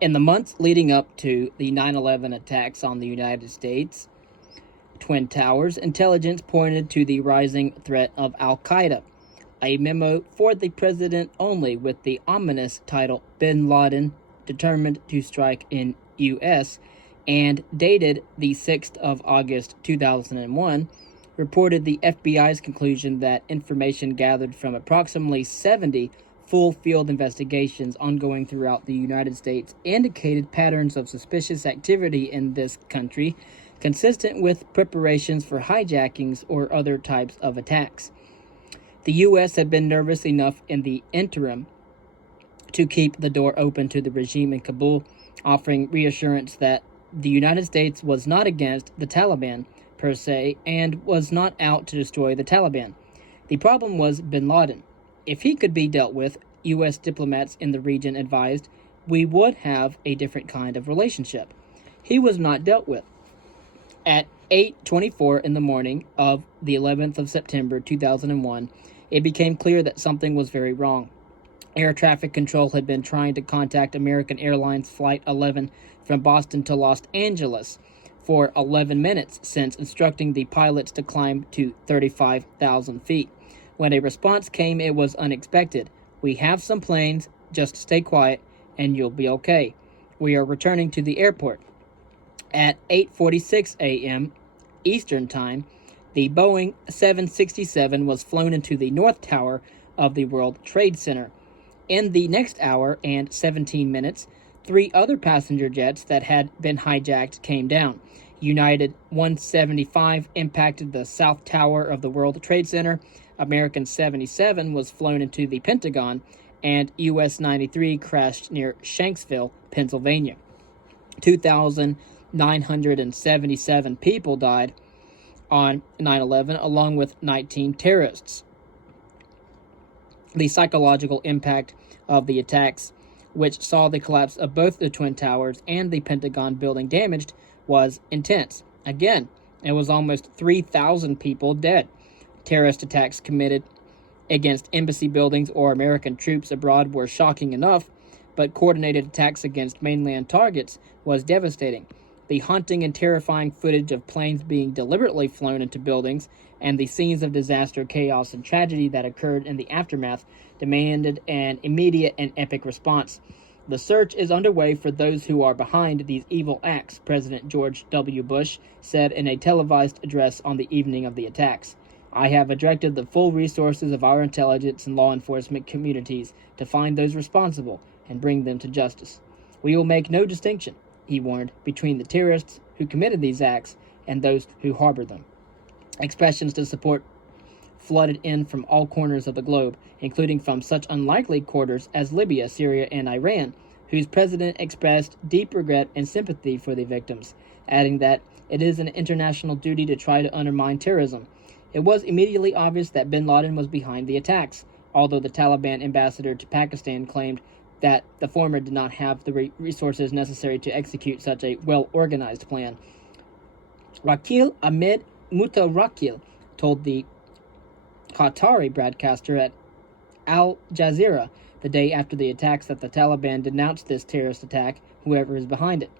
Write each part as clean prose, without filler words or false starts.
In the months leading up to the 9/11 attacks on the United States Twin Towers, intelligence pointed to the rising threat of Al Qaeda. A memo for the president only with the ominous title Bin Laden determined to strike in U.S. and dated the 6th of August 2001 reported the FBI's conclusion that information gathered from approximately 70 full field investigations ongoing throughout the United States indicated patterns of suspicious activity in this country consistent with preparations for hijackings or other types of attacks. The U.S. had been nervous enough in the interim to keep the door open to the regime in Kabul, offering reassurance that the United States was not against the Taliban per se and was not out to destroy the Taliban. The problem was bin Laden. If he could be dealt with, U.S. diplomats in the region advised, we would have a different kind of relationship. He was not dealt with. At 8:24 in the morning of the 11th of September 2001, it became clear that something was very wrong. Air traffic control had been trying to contact American Airlines Flight 11 from Boston to Los Angeles for 11 minutes since instructing the pilots to climb to 35,000 feet. When a response came, it was unexpected. We have some planes, just stay quiet and you'll be okay. We are returning to the airport. At 8:46 a.m. Eastern Time, the Boeing 767 was flown into the North Tower of the World Trade Center. In the next hour and 17 minutes, 3 other passenger jets that had been hijacked came down. United 175 impacted the South Tower of the World Trade Center, American 77 was flown into the Pentagon, and US 93 crashed near Shanksville, Pennsylvania. 2,977 people died on 9/11, along with 19 terrorists. The psychological impact of the attacks, which saw the collapse of both the Twin Towers and the Pentagon building damaged, was intense. Again, it was almost 3,000 people dead. Terrorist attacks committed against embassy buildings or American troops abroad were shocking enough, but coordinated attacks against mainland targets was devastating. The haunting and terrifying footage of planes being deliberately flown into buildings and the scenes of disaster, chaos, and tragedy that occurred in the aftermath demanded an immediate and epic response. The search is underway for those who are behind these evil acts, President George W. Bush said in a televised address on the evening of the attacks. I have directed the full resources of our intelligence and law enforcement communities to find those responsible and bring them to justice. We will make no distinction, he warned, between the terrorists who committed these acts and those who harbor them. Expressions to support flooded in from all corners of the globe, including from such unlikely quarters as Libya, Syria, and Iran, whose president expressed deep regret and sympathy for the victims, adding that it is an international duty to try to undermine terrorism. It was immediately obvious that bin Laden was behind the attacks, although the Taliban ambassador to Pakistan claimed that the former did not have the resources necessary to execute such a well-organized plan. Rakil Ahmed Mutawakkil told the Qatari broadcaster at Al Jazeera the day after the attacks that the Taliban denounced this terrorist attack, whoever is behind it.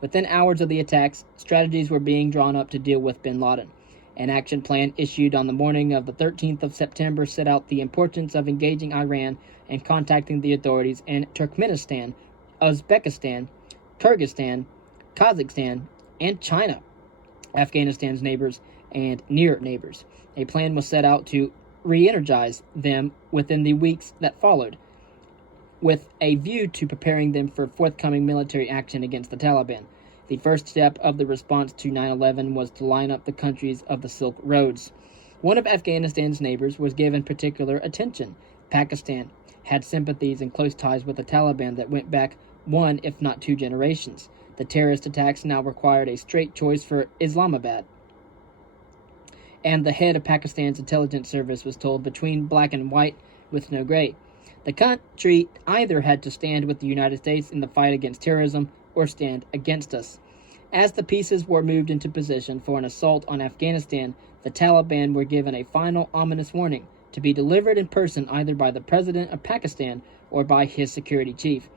Within hours of the attacks, strategies were being drawn up to deal with bin Laden. An action plan issued on the morning of the 13th of September set out the importance of engaging Iran and contacting the authorities in Turkmenistan, Uzbekistan, Kyrgyzstan, Kazakhstan, and China, Afghanistan's neighbors and near neighbors. A plan was set out to re-energize them within the weeks that followed, with a view to preparing them for forthcoming military action against the Taliban. The first step of the response to 9/11 was to line up the countries of the Silk Roads. One of Afghanistan's neighbors was given particular attention. Pakistan had sympathies and close ties with the Taliban that went back 1, if not 2 generations. The terrorist attacks now required a straight choice for Islamabad. And the head of Pakistan's intelligence service was told between black and white with no gray. The country either had to stand with the United States in the fight against terrorism or stand against us. As the pieces were moved into position for an assault on Afghanistan, the Taliban were given a final ominous warning to be delivered in person either by the president of Pakistan or by his security chief.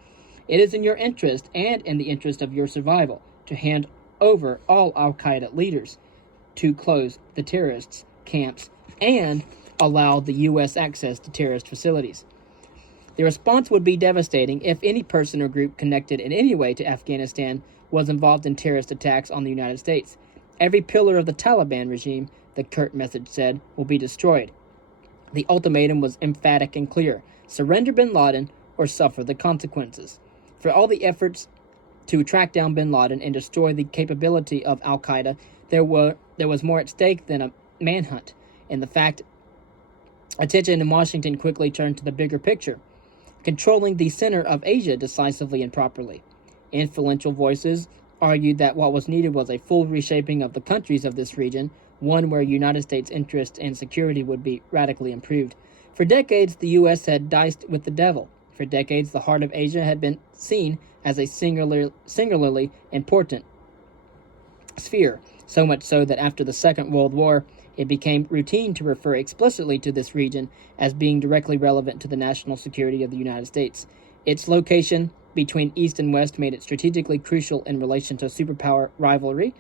It is in your interest and in the interest of your survival to hand over all al-Qaeda leaders, to close the terrorists' camps, and allow the U.S. access to terrorist facilities. The response would be devastating if any person or group connected in any way to Afghanistan was involved in terrorist attacks on the United States. Every pillar of the Taliban regime, the curt message said, will be destroyed. The ultimatum was emphatic and clear: surrender bin Laden or suffer the consequences. For all the efforts to track down bin Laden and destroy the capability of al-Qaeda, there was more at stake than a manhunt. In fact, attention in Washington quickly turned to the bigger picture, controlling the center of Asia decisively and properly. Influential voices argued that what was needed was a full reshaping of the countries of this region, one where United States interests and security would be radically improved. For decades, the U.S. had diced with the devil. For decades, the heart of Asia had been seen as a singularly important sphere, so much so that after the Second World War, it became routine to refer explicitly to this region as being directly relevant to the national security of the United States. Its location between East and West made it strategically crucial in relation to superpower rivalry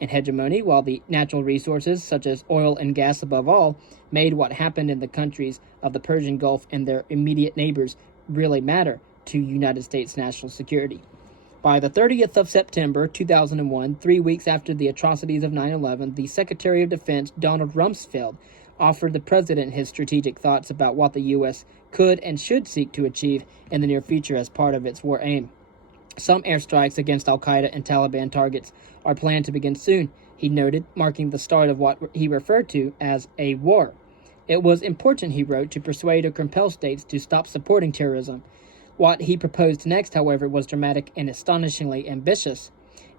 and hegemony, while the natural resources, such as oil and gas above all, made what happened in the countries of the Persian Gulf and their immediate neighbors really matter to United States national security. By the 30th of September 2001, 3 weeks after the atrocities of 9/11, the Secretary of Defense, Donald Rumsfeld, offered the president his strategic thoughts about what the U.S. could and should seek to achieve in the near future as part of its war aim. Some airstrikes against al-Qaeda and Taliban targets are planned to begin soon, he noted, marking the start of what he referred to as a war. It was important, he wrote, to persuade or compel states to stop supporting terrorism. What he proposed next, however, was dramatic and astonishingly ambitious.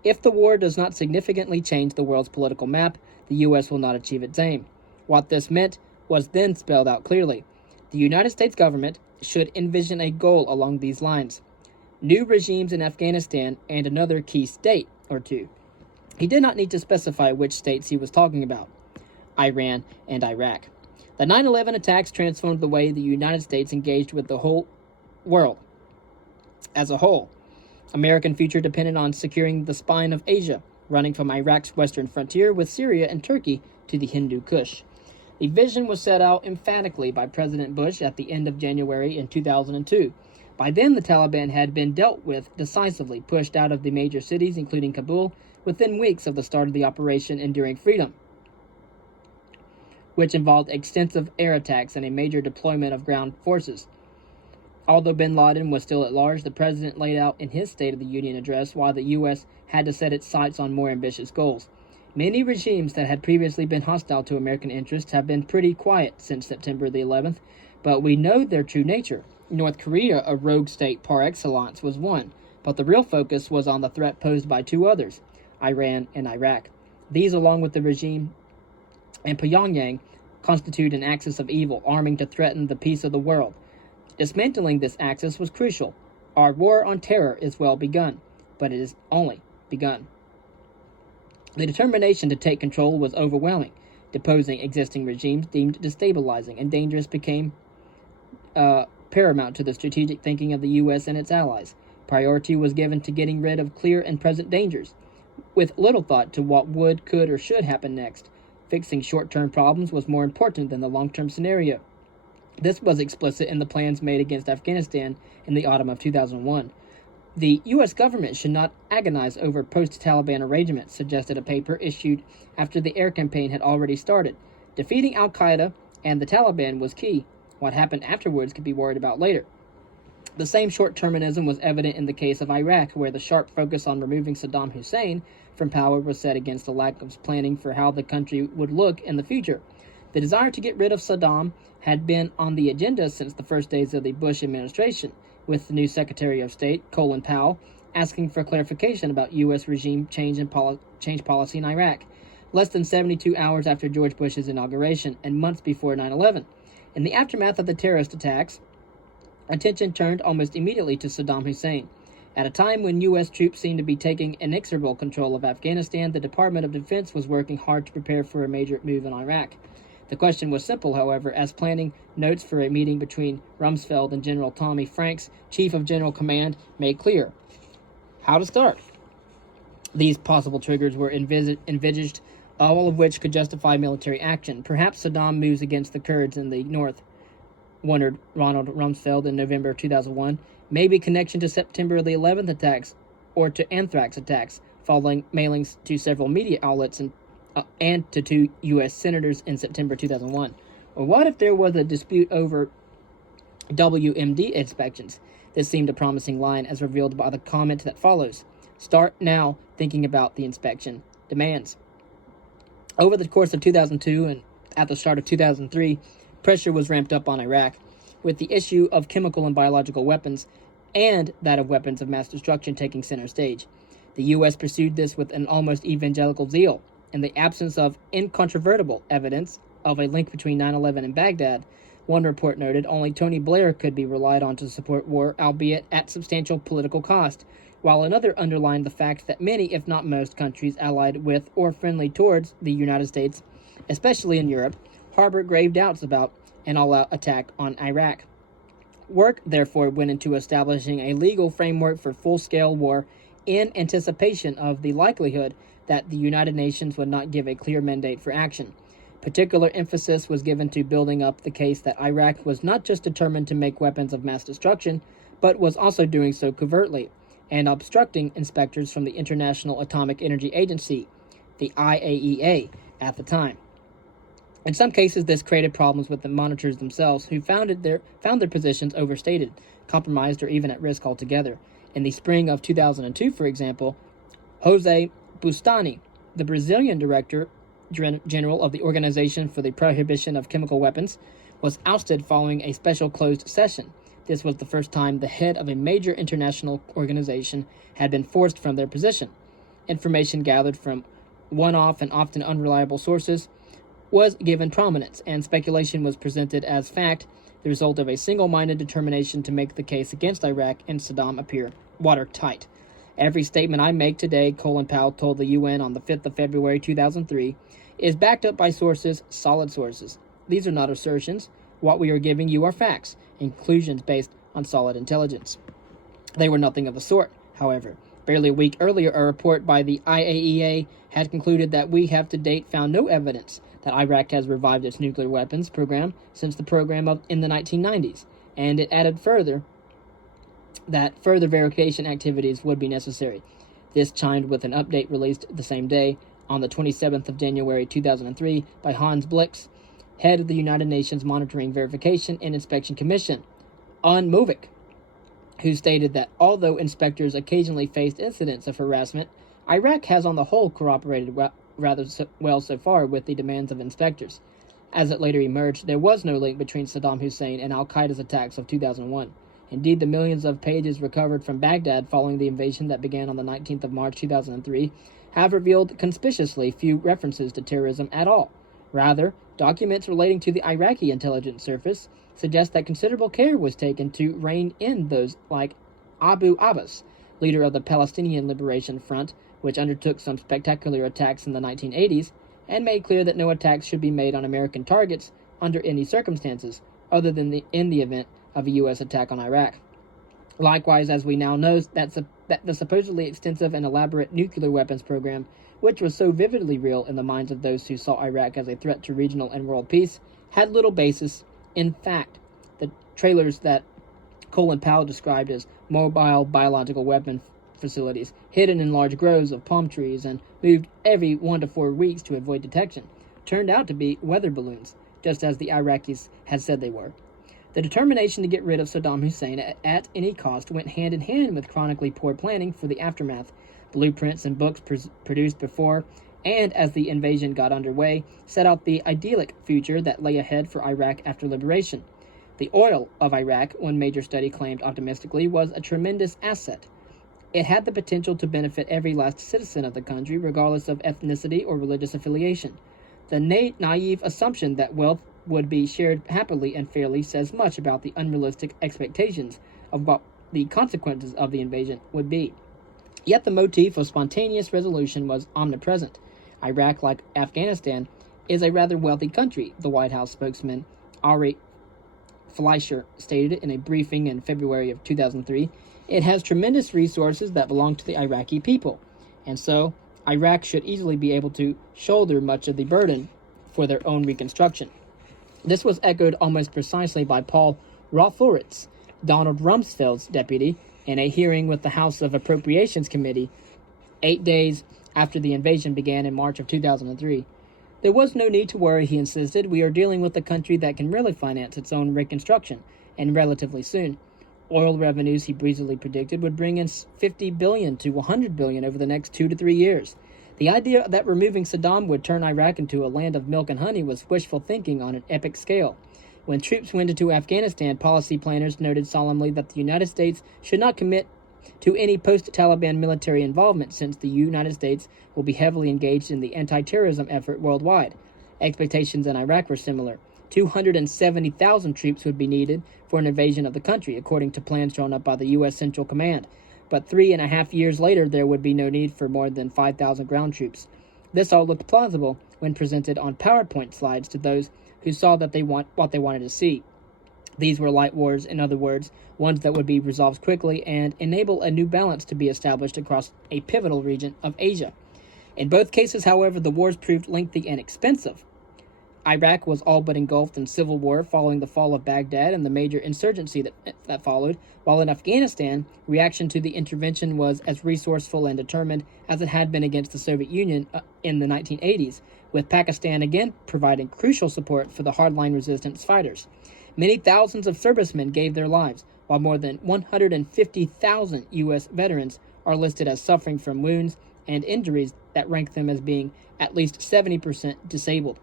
If the war does not significantly change the world's political map, the U.S. will not achieve its aim. What this meant was then spelled out clearly. The United States government should envision a goal along these lines: new regimes in Afghanistan and another key state or two. He did not need to specify which states he was talking about: Iran and Iraq. The 9/11 attacks transformed the way the United States engaged with the whole world as a whole. American future depended on securing the spine of Asia, running from Iraq's western frontier with Syria and Turkey to the Hindu Kush. The vision was set out emphatically by President Bush at the end of January in 2002. By then, the Taliban had been dealt with decisively, pushed out of the major cities, including Kabul, within weeks of the start of the Operation Enduring Freedom, which involved extensive air attacks and a major deployment of ground forces. Although bin Laden was still at large, the president laid out in his State of the Union address why the U.S. had to set its sights on more ambitious goals. Many regimes that had previously been hostile to American interests have been pretty quiet since September the 11th, but we know their true nature. North Korea, a rogue state par excellence, was one, but the real focus was on the threat posed by two others, Iran and Iraq. These, along with the regime and Pyongyang, constitute an axis of evil, arming to threaten the peace of the world. Dismantling this axis was crucial. Our war on terror is well begun, but it is only begun. The determination to take control was overwhelming. Deposing existing regimes deemed destabilizing and dangerous became paramount to the strategic thinking of the U.S. and its allies. Priority was given to getting rid of clear and present dangers, with little thought to what would, could, or should happen next. Fixing short-term problems was more important than the long-term scenario. This was explicit in the plans made against Afghanistan in the autumn of 2001. The U.S. government should not agonize over post-Taliban arrangements, suggested a paper issued after the air campaign had already started. Defeating al-Qaeda and the Taliban was key. What happened afterwards could be worried about later. The same short-termism was evident in the case of Iraq, where the sharp focus on removing Saddam Hussein from power was set against a lack of planning for how the country would look in the future. The desire to get rid of Saddam had been on the agenda since the first days of the Bush administration, with the new Secretary of State, Colin Powell, asking for clarification about U.S. regime change policy in Iraq, less than 72 hours after George Bush's inauguration and months before 9/11. In the aftermath of the terrorist attacks, attention turned almost immediately to Saddam Hussein. At a time when U.S. troops seemed to be taking inexorable control of Afghanistan, the Department of Defense was working hard to prepare for a major move in Iraq. The question was simple, however, as planning notes for a meeting between Rumsfeld and General Tommy Franks, Chief of General Command, made clear. How to start? These possible triggers were envisaged, all of which could justify military action. Perhaps Saddam moves against the Kurds in the north, wondered Ronald Rumsfeld in November 2001. Maybe connection to September the 11th attacks or to anthrax attacks, following mailings to several media outlets and to 2 U.S. senators in September 2001. Or what if there was a dispute over WMD inspections? This seemed a promising line as revealed by the comment that follows. Start now thinking about the inspection demands. Over the course of 2002 and at the start of 2003, pressure was ramped up on Iraq, with the issue of chemical and biological weapons and that of weapons of mass destruction taking center stage. The U.S. pursued this with an almost evangelical zeal. In the absence of incontrovertible evidence of a link between 9/11 and Baghdad, one report noted only Tony Blair could be relied on to support war, albeit at substantial political cost, while another underlined the fact that many, if not most, countries allied with or friendly towards the United States, especially in Europe, harbor grave doubts about an all-out attack on Iraq. Work, therefore, went into establishing a legal framework for full-scale war in anticipation of the likelihood that the United Nations would not give a clear mandate for action. Particular emphasis was given to building up the case that Iraq was not just determined to make weapons of mass destruction, but was also doing so covertly and obstructing inspectors from the International Atomic Energy Agency, the IAEA, at the time. In some cases, this created problems with the monitors themselves, who found their positions overstated, compromised, or even at risk altogether. In the spring of 2002, for example, Jose Bustani, the Brazilian Director General of the Organization for the Prohibition of Chemical Weapons, was ousted following a special closed session. This was the first time the head of a major international organization had been forced from their position. Information gathered from one-off and often unreliable sources was given prominence, and speculation was presented as fact, the result of a single-minded determination to make the case against Iraq and Saddam appear watertight. Every statement I make today, Colin Powell told the UN on the 5th of February 2003, is backed up by sources, solid sources. These are not assertions. What we are giving you are facts, conclusions based on solid intelligence. They were nothing of the sort, however. Barely a week earlier, a report by the IAEA had concluded that we have to date found no evidence that Iraq has revived its nuclear weapons program since the program in the 1990s, and it added further that further verification activities would be necessary. This chimed with an update released the same day, on the 27th of January 2003, by Hans Blix, head of the United Nations Monitoring, Verification, and Inspection Commission, UNMOVIC, who stated that although inspectors occasionally faced incidents of harassment, Iraq has on the whole cooperated rather well so far with the demands of inspectors. As it later emerged, there was no link between Saddam Hussein and al-Qaeda's attacks of 2001. Indeed, the millions of pages recovered from Baghdad following the invasion that began on the 19th of March 2003 have revealed conspicuously few references to terrorism at all. Rather, documents relating to the Iraqi intelligence service suggest that considerable care was taken to rein in those like Abu Abbas, leader of the Palestinian Liberation Front, which undertook some spectacular attacks in the 1980s, and made clear that no attacks should be made on American targets under any circumstances, other than in the event of a U.S. attack on Iraq. Likewise, as we now know, that the supposedly extensive and elaborate nuclear weapons program, which was so vividly real in the minds of those who saw Iraq as a threat to regional and world peace, had little basis in fact. The trailers that Colin Powell described as mobile biological weapon facilities, hidden in large groves of palm trees and moved every 1 to 4 weeks to avoid detection, turned out to be weather balloons, just as the Iraqis had said they were. The determination to get rid of Saddam Hussein at any cost went hand in hand with chronically poor planning for the aftermath. Blueprints and books produced before and as the invasion got underway set out the idyllic future that lay ahead for Iraq after liberation. The oil of Iraq, one major study claimed optimistically, was a tremendous asset. It had the potential to benefit every last citizen of the country, regardless of ethnicity or religious affiliation. The naive assumption that wealth would be shared happily and fairly says much about the unrealistic expectations of what the consequences of the invasion would be. Yet the motif of spontaneous resolution was omnipresent. Iraq, like Afghanistan, is a rather wealthy country, the White House spokesman Ari Fleischer stated in a briefing in February of 2003. It has tremendous resources that belong to the Iraqi people, and so Iraq should easily be able to shoulder much of the burden for their own reconstruction. This was echoed almost precisely by Paul Rothfuritz, Donald Rumsfeld's deputy, in a hearing with the House of Appropriations Committee 8 days after the invasion began in March of 2003. There was no need to worry, he insisted. We are dealing with a country that can really finance its own reconstruction, and relatively soon. Oil revenues, he breezily predicted, would bring in $50 billion to $100 billion over the next 2 to 3 years. The idea that removing Saddam would turn Iraq into a land of milk and honey was wishful thinking on an epic scale. When troops went into Afghanistan, policy planners noted solemnly that the United States should not commit to any post-Taliban military involvement, since the United States will be heavily engaged in the anti-terrorism effort worldwide. Expectations in Iraq were similar. 270,000 troops would be needed for an invasion of the country, according to plans drawn up by the U.S. Central Command. But 3.5 years later, there would be no need for more than 5,000 ground troops. This all looked plausible when presented on PowerPoint slides to those who saw that what they wanted to see. These were light wars, in other words, ones that would be resolved quickly and enable a new balance to be established across a pivotal region of Asia. In both cases, however, the wars proved lengthy and expensive. Iraq was all but engulfed in civil war following the fall of Baghdad and the major insurgency that followed, while in Afghanistan, reaction to the intervention was as resourceful and determined as it had been against the Soviet Union in the 1980s, with Pakistan again providing crucial support for the hardline resistance fighters. Many thousands of servicemen gave their lives, while more than 150,000 U.S. veterans are listed as suffering from wounds and injuries that rank them as being at least 70% disabled.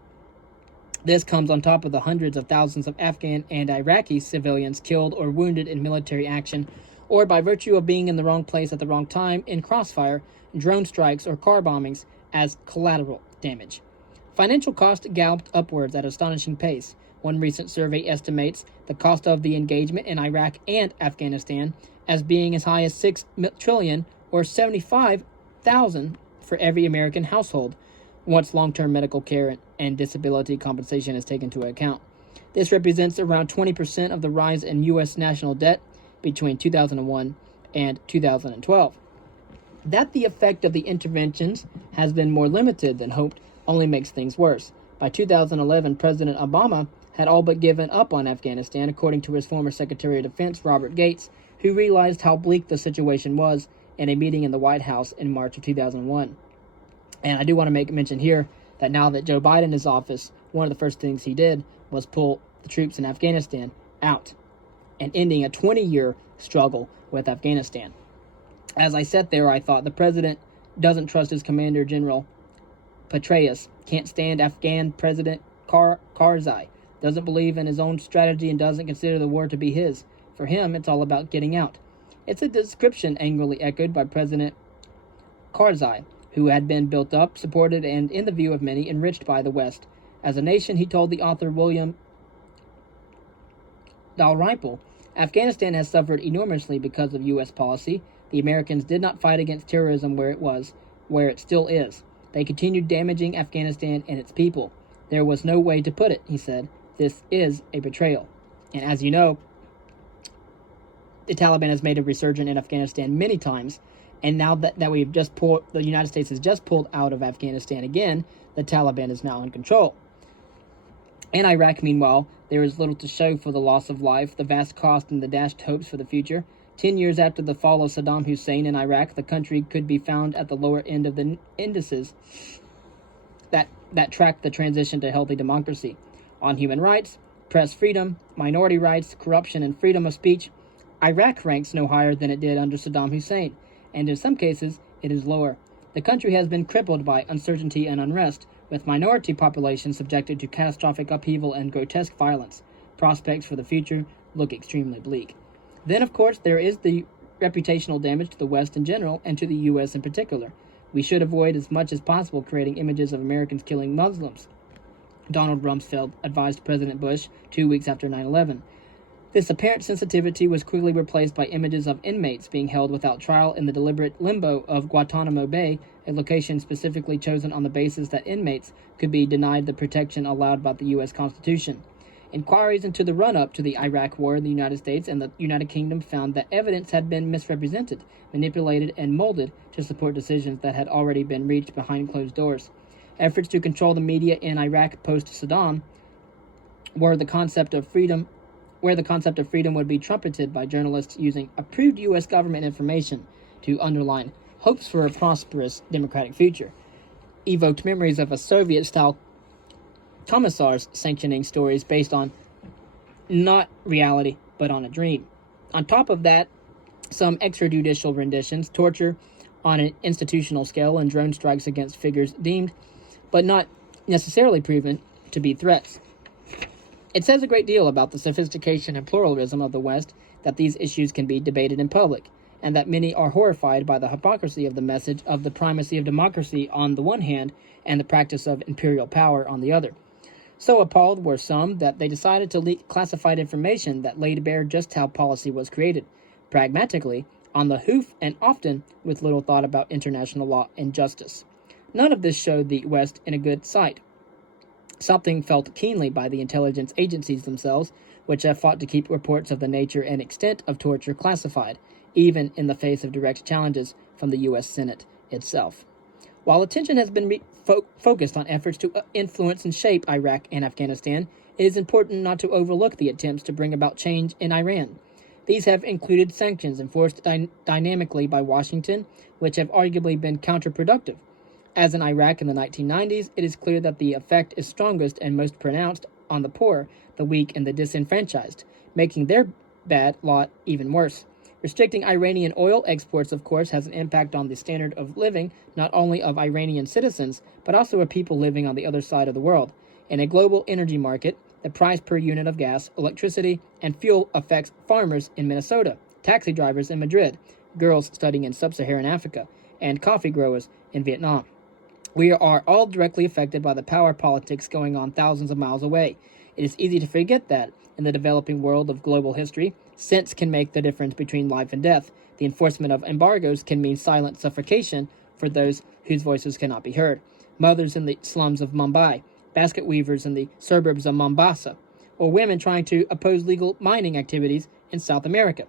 This comes on top of the hundreds of thousands of Afghan and Iraqi civilians killed or wounded in military action, or by virtue of being in the wrong place at the wrong time in crossfire, drone strikes, or car bombings as collateral damage. Financial costs galloped upwards at astonishing pace. One recent survey estimates the cost of the engagement in Iraq and Afghanistan as being as high as $6 trillion or $75,000 for every American household, once long-term medical care and disability compensation is taken into account. This represents around 20% of the rise in U.S. national debt between 2001 and 2012. That the effect of the interventions has been more limited than hoped only makes things worse. By 2011, President Obama had all but given up on Afghanistan, according to his former Secretary of Defense, Robert Gates, who realized how bleak the situation was in a meeting in the White House in March of 2001. And I do want to make mention here that now that Joe Biden is in office, one of the first things he did was pull the troops in Afghanistan out and ending a 20-year struggle with Afghanistan. As I sat there, I thought the president doesn't trust his Commander General Petraeus, can't stand Afghan President Karzai, doesn't believe in his own strategy and doesn't consider the war to be his. For him, it's all about getting out. It's a description angrily echoed by President Karzai, who had been built up, supported, and, in the view of many, enriched by the West. As a nation, he told the author William Dalrymple, Afghanistan has suffered enormously because of U.S. policy. The Americans did not fight against terrorism where it still is. They continued damaging Afghanistan and its people. There was no way to put it, he said. This is a betrayal. And as you know, the Taliban has made a resurgence in Afghanistan many times, and now that we've just the United States has just pulled out of Afghanistan again, the Taliban is now in control. In Iraq, meanwhile, there is little to show for the loss of life, the vast cost, and the dashed hopes for the future. 10 years after the fall of Saddam Hussein in Iraq, the country could be found at the lower end of the indices that track the transition to healthy democracy. On human rights, press freedom, minority rights, corruption, and freedom of speech, Iraq ranks no higher than it did under Saddam Hussein, and in some cases, it is lower. The country has been crippled by uncertainty and unrest, with minority populations subjected to catastrophic upheaval and grotesque violence. Prospects for the future look extremely bleak. Then, of course, there is the reputational damage to the West in general and to the U.S. in particular. We should avoid as much as possible creating images of Americans killing Muslims, Donald Rumsfeld advised President Bush 2 weeks after 9/11. This apparent sensitivity was quickly replaced by images of inmates being held without trial in the deliberate limbo of Guantanamo Bay, a location specifically chosen on the basis that inmates could be denied the protection allowed by the U.S. Constitution. Inquiries into the run-up to the Iraq War in the United States and the United Kingdom found that evidence had been misrepresented, manipulated, and molded to support decisions that had already been reached behind closed doors. Efforts to control the media in Iraq post-Saddam where the concept of freedom would be trumpeted by journalists using approved U.S. government information to underline hopes for a prosperous democratic future, evoked memories of a Soviet-style commissars sanctioning stories based on not reality, but on a dream. On top of that, some extrajudicial renditions, torture on an institutional scale, and drone strikes against figures deemed, but not necessarily proven, to be threats. It says a great deal about the sophistication and pluralism of the West that these issues can be debated in public, and that many are horrified by the hypocrisy of the message of the primacy of democracy on the one hand and the practice of imperial power on the other. So appalled were some that they decided to leak classified information that laid bare just how policy was created, pragmatically, on the hoof and often with little thought about international law and justice. None of this showed the West in a good sight. Something felt keenly by the intelligence agencies themselves, which have fought to keep reports of the nature and extent of torture classified, even in the face of direct challenges from the U.S. Senate itself. While attention has been focused on efforts to influence and shape Iraq and Afghanistan, it is important not to overlook the attempts to bring about change in Iran. These have included sanctions enforced dynamically by Washington, which have arguably been counterproductive. As in Iraq in the 1990s, it is clear that the effect is strongest and most pronounced on the poor, the weak, and the disenfranchised, making their bad lot even worse. Restricting Iranian oil exports, of course, has an impact on the standard of living not only of Iranian citizens, but also of people living on the other side of the world. In a global energy market, the price per unit of gas, electricity, and fuel affects farmers in Minnesota, taxi drivers in Madrid, girls studying in sub-Saharan Africa, and coffee growers in Vietnam. We are all directly affected by the power politics going on thousands of miles away. It is easy to forget that, in the developing world of global history, sense can make the difference between life and death. The enforcement of embargoes can mean silent suffocation for those whose voices cannot be heard. Mothers in the slums of Mumbai, basket weavers in the suburbs of Mombasa, or women trying to oppose legal mining activities in South America.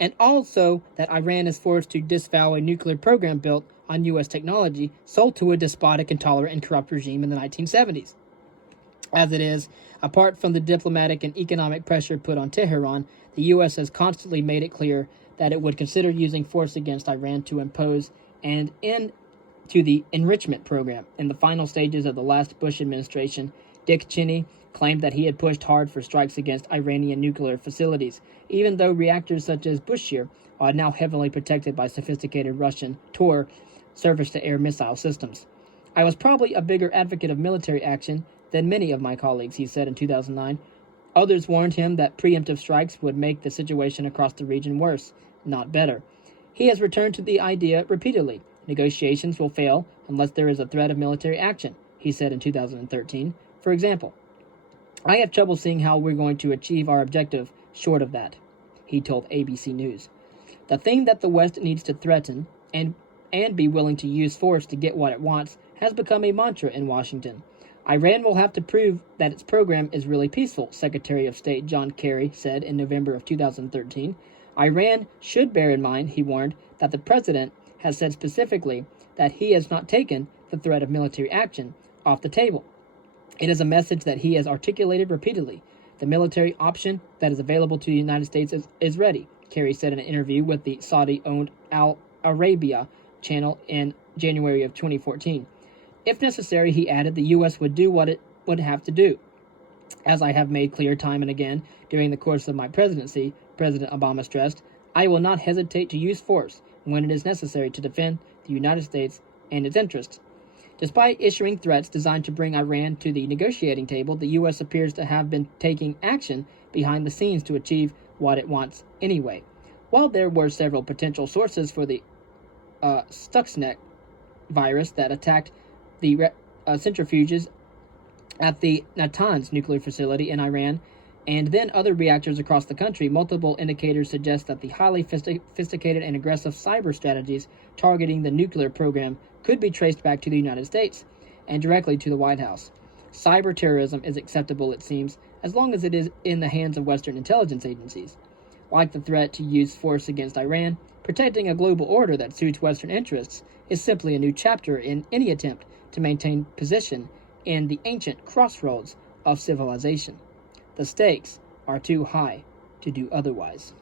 And also that Iran is forced to disavow a nuclear program built on U.S. technology sold to a despotic, intolerant, and corrupt regime in the 1970s. As it is, apart from the diplomatic and economic pressure put on Tehran, the U.S. has constantly made it clear that it would consider using force against Iran to impose an end to the enrichment program. In the final stages of the last Bush administration, Dick Cheney claimed that he had pushed hard for strikes against Iranian nuclear facilities, even though reactors such as Bushehr are now heavily protected by sophisticated Russian Tor surface-to-air missile systems. I was probably a bigger advocate of military action than many of my colleagues, he said in 2009. Others warned him that preemptive strikes would make the situation across the region worse, not better. He has returned to the idea repeatedly. Negotiations will fail unless there is a threat of military action, he said in 2013. For example, I have trouble seeing how we're going to achieve our objective short of that, he told ABC News. The thing that the West needs to threaten and be willing to use force to get what it wants has become a mantra in Washington. Iran will have to prove that its program is really peaceful, Secretary of State John Kerry said in November of 2013. Iran should bear in mind, he warned, that the president has said specifically that he has not taken the threat of military action off the table. It is a message that he has articulated repeatedly. The military option that is available to the United States is ready, Kerry said in an interview with the Saudi-owned Al Arabiya channel in January of 2014. If necessary, he added, the U.S. would do what it would have to do. As I have made clear time and again during the course of my presidency, President Obama stressed, I will not hesitate to use force when it is necessary to defend the United States and its interests. Despite issuing threats designed to bring Iran to the negotiating table, the U.S. appears to have been taking action behind the scenes to achieve what it wants anyway. While there were several potential sources for the Stuxnet virus that attacked the centrifuges at the Natanz nuclear facility in Iran, and then other reactors across the country, multiple indicators suggest that the highly sophisticated and aggressive cyber strategies targeting the nuclear program could be traced back to the United States and directly to the White House. Cyber terrorism is acceptable, it seems, as long as it is in the hands of Western intelligence agencies. Like the threat to use force against Iran, protecting a global order that suits Western interests is simply a new chapter in any attempt to maintain position in the ancient crossroads of civilization. The stakes are too high to do otherwise.